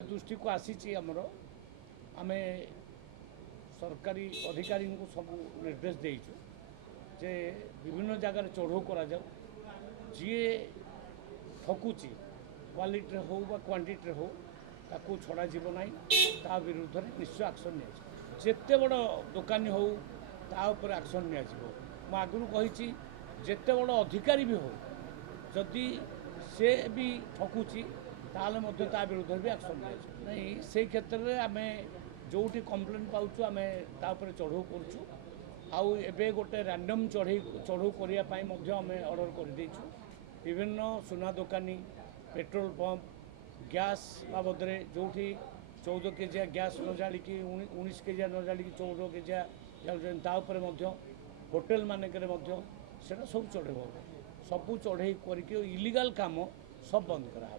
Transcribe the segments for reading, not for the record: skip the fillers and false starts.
दृष्टि को आसी आमर आम सरकारी अधिकारी को सब निर्देश देचु जे विभिन्न जगार चढ़ऊ करा जी ठकुची क्वालिटी हो बा क्वांटिटी हो ताकू छड़ा जीव ना ता विरुद्ध में निश्चय एक्शन जिते बड़ दुकानी हो तापर एक्शन आगुरी कही जिते बड़ अधिकारी भी हो जदि से भी ठकुची ताले ता विरुद्ध भी एक्शन नहीं से क्षेत्र में आम जो कंप्लेन पाचु आम तापर चढ़ऊ करुचु आउ एबे गोटे रैंडम चढ़ऊ करने आम ऑर्डर कर देचु विभिन्न सुना दुकानी पेट्रोल पंप गैस बाबद जो 14 केजिया गैस न जाड़ी 19 केजिया न जाड़ी 14 केजिया जाऊपर होटेल मानक सब चढ़े सबू चढ़े करके इलीगल काम सब बंद करा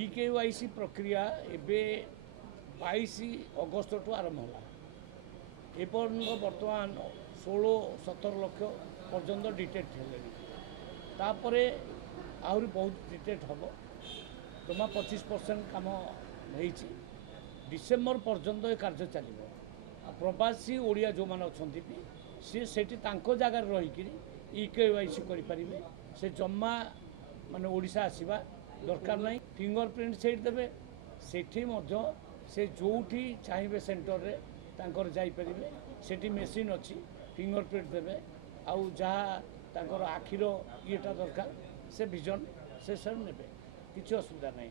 EKYC प्रक्रिया एबे 22 अगस्त टू आरंभ होला एपर्यंत बर्तमान 16-17 लाख पर्यंत डिटेक्ट हेले आहरी बहुत डिटेक्ट हम जमा 25% काम नहीं डिसेम्बर पर्यंत ये कार्य चलो प्रवासी ओडिया जो मैंने अच्छा भी सी से जगार रहीकि EKYC करें से जमा माने ओडिशा आसवा दरकार नहीं फिंगरप्रिंट से देवे से जो चाहिए सेंटर रे तांकर जाइपारे से मेसीन अच्छी फिंगरप्रिंट देवे आउ जहाँ आखिर येटा दरकार से विजन से सब ने किसी असुविधा नहीं।